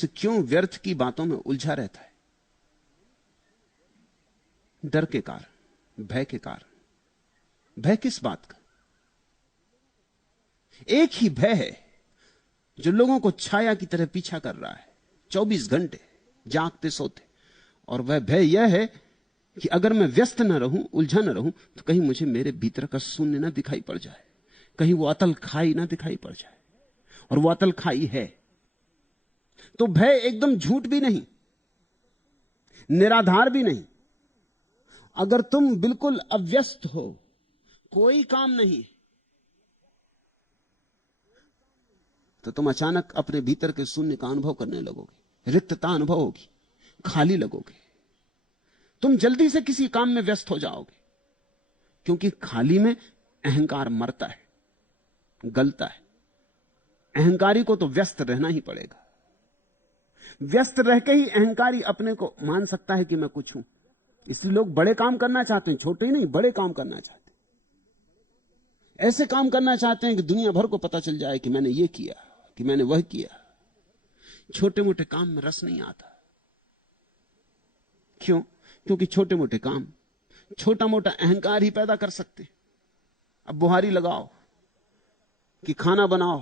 मनुष्य क्यों व्यर्थ की बातों में उलझा रहता है? डर के कारण, भय के कारण। भय किस बात का? एक ही भय है जो लोगों को छाया की तरह पीछा कर रहा है 24 घंटे जागते सोते। और वह भय यह है कि अगर मैं व्यस्त न रहूं, उलझा न रहूं, तो कहीं मुझे मेरे भीतर का शून्य ना दिखाई पड़ जाए, कहीं वो अतल खाई ना दिखाई पड़ जाए। और वो अतल खाई है। तो भय एकदम झूठ भी नहीं, निराधार भी नहीं। अगर तुम बिल्कुल अव्यस्त हो, कोई काम नहीं, तो तुम अचानक अपने भीतर के शून्य का अनुभव करने लगोगे, रिक्तता अनुभव होगी, खाली लगोगे। तुम जल्दी से किसी काम में व्यस्त हो जाओगे, क्योंकि खाली में अहंकार मरता है, गलता है। अहंकारी को तो व्यस्त रहना ही पड़ेगा। व्यस्त रह के ही अहंकारी अपने को मान सकता है कि मैं कुछ हूं। इसलिए लोग बड़े काम करना चाहते हैं, छोटे ही नहीं, बड़े काम करना चाहते हैं। ऐसे काम करना चाहते हैं कि दुनिया भर को पता चल जाए कि मैंने ये किया, कि मैंने वह किया। छोटे मोटे काम में रस नहीं आता। क्यों? क्योंकि छोटे मोटे काम छोटा मोटा अहंकार ही पैदा कर सकते। अब बुहारी लगाओ कि खाना बनाओ,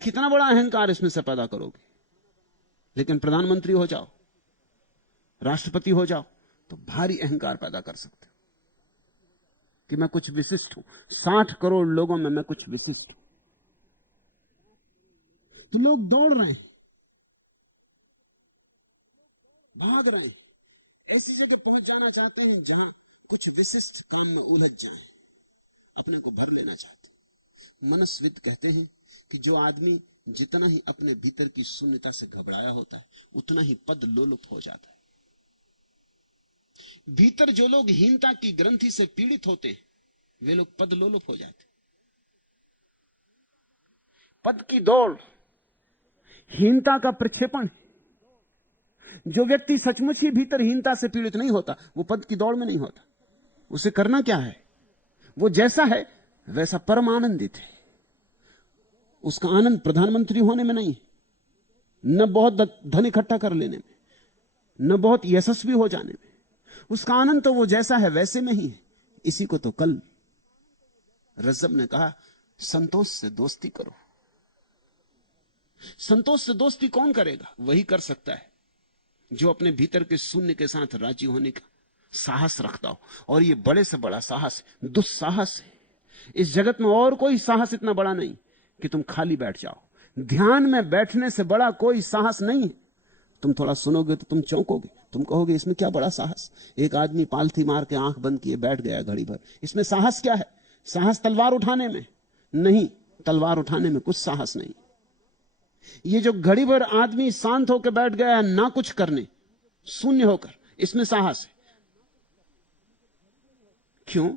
कितना बड़ा अहंकार इसमें से पैदा करोगे। लेकिन प्रधानमंत्री हो जाओ, राष्ट्रपति हो जाओ, तो भारी अहंकार पैदा कर सकते हो कि मैं कुछ विशिष्ट हूं, 60 करोड़ लोगों में मैं कुछ विशिष्ट हूं। तो लोग दौड़ रहे हैं, भाग रहे हैं, ऐसी जगह पहुंच जाना चाहते हैं जहां कुछ विशिष्ट काम में उलझ जाए, अपने को भर लेना चाहते हैं। मनस्विद कहते हैं कि जो आदमी जितना ही अपने भीतर की शून्यता से घबराया होता है, उतना ही पद लोलुप हो जाता है। भीतर जो लोग हीनता की ग्रंथि से पीड़ित होते हैं, वे लोग पद लोलुप हो जाते। पद की दौड़ हीनता का प्रक्षेपण। जो व्यक्ति सचमुच ही भीतर हीनता से पीड़ित नहीं होता, वो पद की दौड़ में नहीं होता। उसे करना क्या है? वो जैसा है वैसा परम आनंदित है। उसका आनंद प्रधानमंत्री होने में नहीं है, न बहुत धन इकट्ठा कर लेने में, न बहुत यशस्वी हो जाने में। उसका आनंद तो वो जैसा है वैसे में ही है। इसी को तो कल रज्जब ने कहा, संतोष से दोस्ती करो। संतोष से दोस्ती कौन करेगा? वही कर सकता है जो अपने भीतर के शून्य के साथ राजी होने का साहस रखता हो। और ये बड़े से बड़ा साहस है, दुस्साहस है। इस जगत में और कोई साहस इतना बड़ा नहीं कि तुम खाली बैठ जाओ। ध्यान में बैठने से बड़ा कोई साहस नहीं है। तुम थोड़ा सुनोगे तो तुम चौंकोगे, तुम कहोगे इसमें क्या बड़ा साहस। एक आदमी पालथी मार के आंख बंद किए बैठ गया घड़ी भर, इसमें साहस क्या है? साहस तलवार उठाने में नहीं, तलवार उठाने में कुछ साहस नहीं। ये जो घड़ी भर आदमी शांत होकर बैठ गया है, ना कुछ करने, शून्य होकर, इसमें साहस है। क्यों?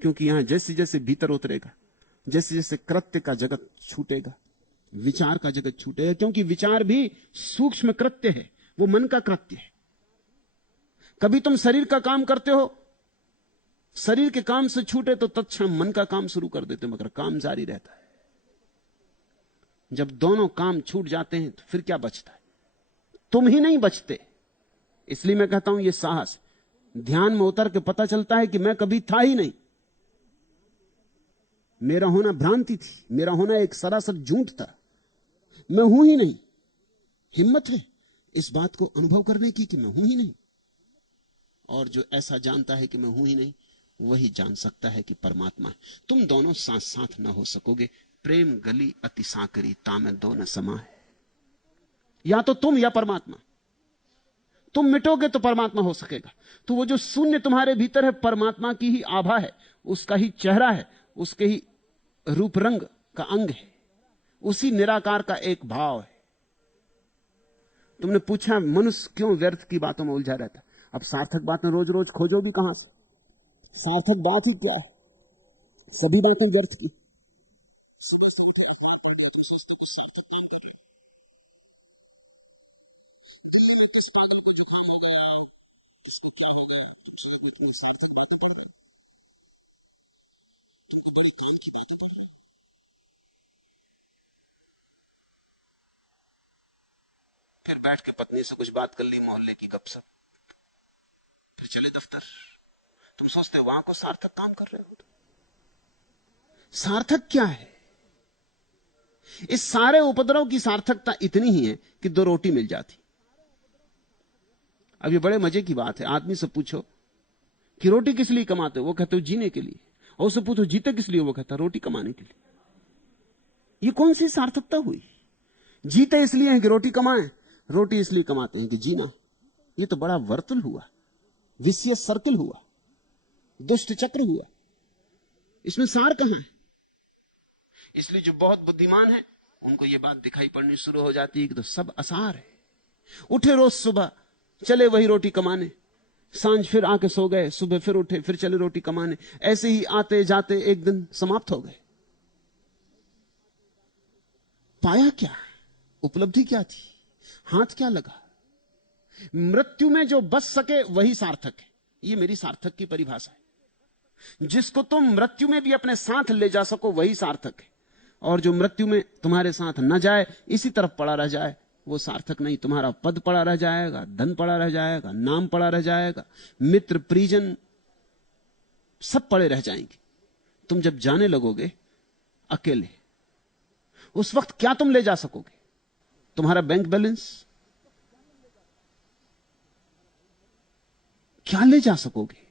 क्योंकि यहां जैसे जैसे भीतर उतरेगा, जैसे जैसे कृत्य का जगत छूटेगा, विचार का जगत छूटेगा। क्योंकि विचार भी सूक्ष्म कृत्य है, वो मन का कृत्य है। कभी तुम शरीर का काम करते हो, शरीर के काम से छूटे तो तत्क्षण मन का काम शुरू कर देते हो, मगर काम जारी रहता है। जब दोनों काम छूट जाते हैं तो फिर क्या बचता है? तुम ही नहीं बचते। इसलिए मैं कहता हूं यह साहस। ध्यान में उतर के पता चलता है कि मैं कभी था ही नहीं, मेरा होना भ्रांति थी, मेरा होना एक सरासर झूठ था, मैं हूं ही नहीं। हिम्मत है इस बात को अनुभव करने की कि मैं हूं ही नहीं। और जो ऐसा जानता है कि मैं हूं ही नहीं, वही जान सकता है कि परमात्मा है। तुम दोनों साथ साथ ना हो सकोगे। प्रेम गली अति सांकरी, तामे दो न समा है। या तो तुम या परमात्मा। तुम मिटोगे तो परमात्मा हो सकेगा। तो वो जो शून्य तुम्हारे भीतर है, परमात्मा की ही आभा है, उसका ही चेहरा है, उसके ही रूप रंग का अंग है, उसी निराकार का एक भाव है। तुमने पूछा मनुष्य क्यों व्यर्थ की बातों में उलझा रहता है? अब सार्थक बातें रोज रोज खोजोगी कहां से? सार्थक बात ही क्या है? सभी बातें व्यर्थ की। किस बातों को जुकाम हो गया, किसको क्या हो गया, तुम सार्थक बातें पढ़ रहे हो, तुमको बड़ी काम की बातें पढ़ रहे हो। फिर पत्नी से कुछ बात कर ली, मोहल्ले की गपशप, फिर चले दफ्तर। तुम सोचते हो वहां को सार्थक काम कर रहे हो। सार्थक क्या है? इस सारे उपद्रव की सार्थकता इतनी ही है कि 2 रोटी मिल जाती। अब ये बड़े मजे की बात है, आदमी से पूछो कि रोटी किस लिए कमाते हो, वो कहते हो जीने के लिए। और उससे पूछो जीते किस लिए, वो कहता रोटी कमाने के लिए। ये कौन सी सार्थकता हुई? जीते इसलिए हैं कि रोटी कमाएं, रोटी इसलिए कमाते हैं कि जीना। ये तो बड़ा वर्तुल हुआ, विशियस सर्किल हुआ, दुष्ट चक्र हुआ। इसमें सार कहां है? इसलिए जो बहुत बुद्धिमान है उनको ये बात दिखाई पड़नी शुरू हो जाती है कि तो सब असार है। उठे रोज सुबह, चले वही रोटी कमाने, सांझ फिर आके सो गए, सुबह फिर उठे, फिर चले रोटी कमाने। ऐसे ही आते जाते एक दिन समाप्त हो गए। पाया क्या? उपलब्धि क्या थी? हाथ क्या लगा? मृत्यु में जो बच सके वही सार्थक है। ये मेरी सार्थक की परिभाषा है। जिसको तुम मृत्यु में भी अपने साथ ले जा सको वही सार्थक है। और जो मृत्यु में तुम्हारे साथ न जाए, इसी तरफ पड़ा रह जाए, वो सार्थक नहीं। तुम्हारा पद पड़ा रह जाएगा, धन पड़ा रह जाएगा, नाम पड़ा रह जाएगा, मित्र परिजन सब पड़े रह जाएंगे। तुम जब जाने लगोगे अकेले, उस वक्त क्या तुम ले जा सकोगे? तुम्हारा बैंक बैलेंस? क्या ले जा सकोगे?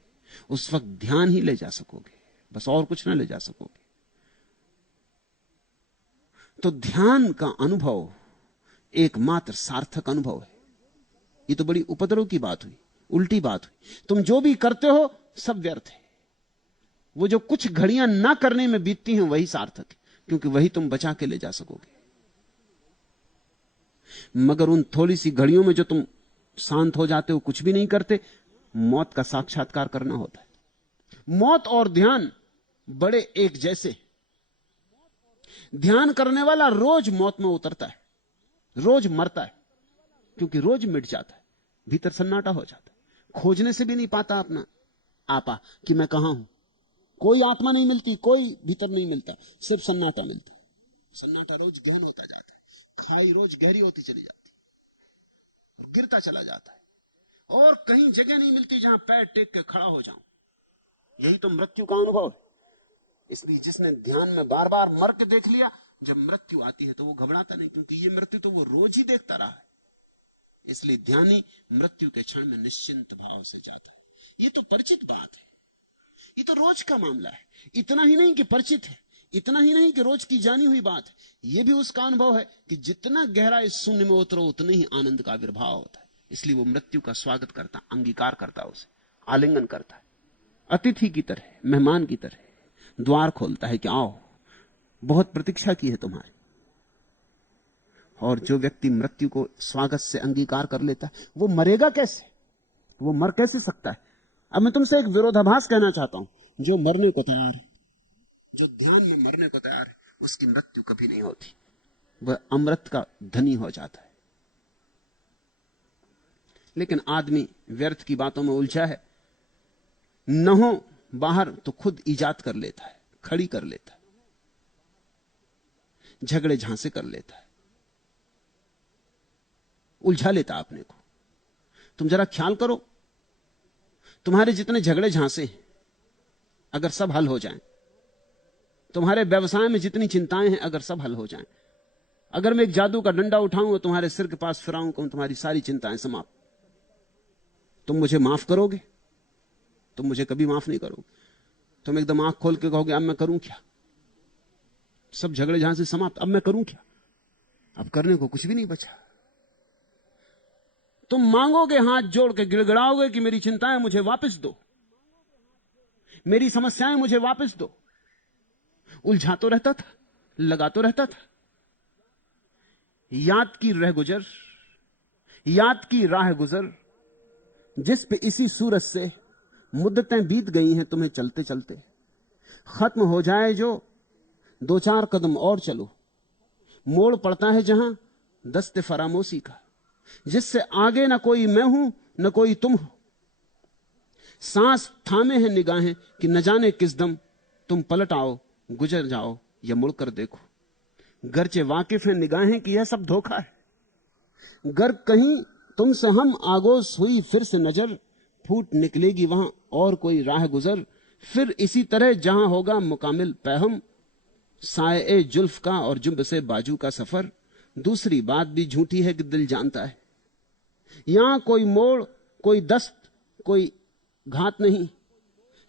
उस वक्त ध्यान ही ले जा सकोगे, बस और कुछ ना ले जा सकोगे। तो ध्यान का अनुभव एकमात्र सार्थक अनुभव है। ये तो बड़ी उपद्रव की बात हुई, उल्टी बात हुई। तुम जो भी करते हो सब व्यर्थ है। वो जो कुछ घड़ियां ना करने में बीतती हैं वही सार्थक है, क्योंकि वही तुम बचा के ले जा सकोगे। मगर उन थोड़ी सी घड़ियों में जो तुम शांत हो जाते हो, कुछ भी नहीं करते, मौत का साक्षात्कार करना होता है। मौत और ध्यान बड़े एक जैसे। ध्यान करने वाला रोज मौत में उतरता है, रोज मरता है, क्योंकि रोज मिट जाता है, भीतर सन्नाटा हो जाता है। खोजने से भी नहीं पाता अपना आपा कि मैं कहां हूं। कोई आत्मा नहीं मिलती, कोई भीतर नहीं मिलता, सिर्फ सन्नाटा मिलता। सन्नाटा रोज गहन होता जाता है, खाई रोज गहरी होती चली जाती, गिरता चला जाता है, और कहीं जगह नहीं मिलती जहां पैर टेक के खड़ा हो जाऊं। यही तो मृत्यु का अनुभव है। इसलिए जिसने ध्यान में बार बार मर के देख लिया, जब मृत्यु आती है तो वो घबराता नहीं, क्योंकि ये मृत्यु तो वो रोज ही देखता रहा है। इसलिए ध्यानी मृत्यु के क्षण में निश्चिंत भाव से जाता है। ये तो परिचित बात है, ये तो रोज का मामला है। इतना ही नहीं कि परिचित है, इतना ही नहीं कि रोज की जानी हुई बात है, यह भी उसका अनुभव है कि जितना गहरा इस शून्य में उतरो उतने ही आनंद का आविर्भाव होता है। इसलिए वो मृत्यु का स्वागत करता, अंगीकार करता, उसे आलिंगन करता है, अतिथि की तरह, मेहमान की तरह द्वार खोलता है कि आओ, बहुत प्रतीक्षा की है तुम्हारी। और जो व्यक्ति मृत्यु को स्वागत से अंगीकार कर लेता है, वो मरेगा कैसे? वो मर कैसे सकता है? अब मैं तुमसे एक विरोधाभास कहना चाहता हूं। जो मरने को तैयार है, जो ध्यान में मरने को तैयार है, उसकी मृत्यु कभी नहीं होती। वह अमृत का धनी हो जाता है। लेकिन आदमी व्यर्थ की बातों में उलझा है। न हो बाहर तो खुद इजाद कर लेता है, खड़ी कर लेता है, झगड़े झांसे कर लेता है, उलझा लेता अपने को। तुम जरा ख्याल करो, तुम्हारे जितने झगड़े झांसे हैं अगर सब हल हो जाएं, तुम्हारे व्यवसाय में जितनी चिंताएं हैं अगर सब हल हो जाएं, अगर मैं एक जादू का डंडा उठाऊं और तुम्हारे सिर के पास फिराऊं, कहूं तुम्हारी सारी चिंताएं समाप्त, तुम मुझे माफ करोगे? तुम मुझे कभी माफ नहीं करोगे। तुम एकदम आंख खोल के कहोगे अब मैं करूं क्या? सब झगड़े झांसे समाप्त, अब मैं करूं क्या? अब करने को कुछ भी नहीं बचा। तुम मांगोगे, हाथ जोड़ के गिड़गिड़ाओगे कि मेरी चिंताएं मुझे वापस दो, मेरी समस्याएं मुझे वापस दो। उलझा तो रहता था, लगा तो रहता था। याद की रह गुजर, याद की राह गुजर, जिस पे इसी सूरज से मुद्दतें बीत गई हैं तुम्हें चलते चलते। खत्म हो जाए जो, 2-4 कदम और चलो। मोड़ पड़ता है जहां दस्ते फरामोशी का, जिससे आगे ना कोई मैं हूं न कोई तुम हो। सांस थामे हैं निगाहें कि न जाने किस दम तुम पलट आओ, गुजर जाओ या मुड़कर देखो। गरचे वाकिफ हैं निगाहें कि यह सब धोखा है, गर कहीं तुमसे हम आगोश हुई फिर से नजर, फूट निकलेगी वहां और कोई राह गुजर। फिर इसी तरह जहां होगा मुकामिल पैहम, साए जुल्फ का और जुब से बाजू का सफर। दूसरी बात भी झूठी है कि दिल जानता है, यहां कोई मोड़, कोई दस्त, कोई घात नहीं,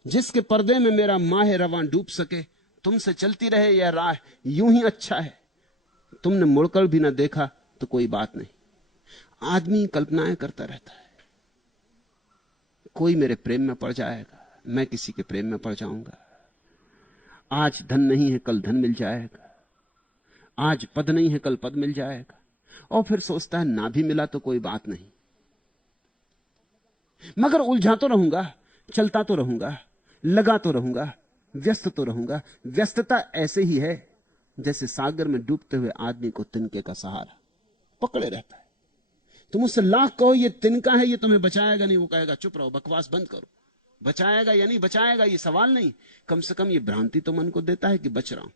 जिसके पर्दे में मेरा माह रवां डूब सके। तुमसे चलती रहे यह राह यूं ही अच्छा है, तुमने मुड़कर भी ना देखा तो कोई बात नहीं। आदमी कल्पनाएं करता रहता है, कोई मेरे प्रेम में पड़ जाएगा, मैं किसी के प्रेम में पड़ जाऊंगा। आज धन नहीं है कल धन मिल जाएगा, आज पद नहीं है कल पद मिल जाएगा। और फिर सोचता है ना भी मिला तो कोई बात नहीं, मगर उलझा तो रहूंगा, चलता तो रहूंगा, लगा तो रहूंगा, व्यस्त तो रहूंगा। व्यस्तता ऐसे ही है जैसे सागर में डूबते हुए आदमी को तिनके का सहारा पकड़े रहता है। तुम उससे लाख कहो ये तिनका है, ये तुम्हें बचाएगा नहीं, वो कहेगा चुप रहो, बकवास बंद करो। बचाएगा या नहीं बचाएगा ये सवाल नहीं, कम से कम ये भ्रांति तो मन को देता है कि बच रहा हूं।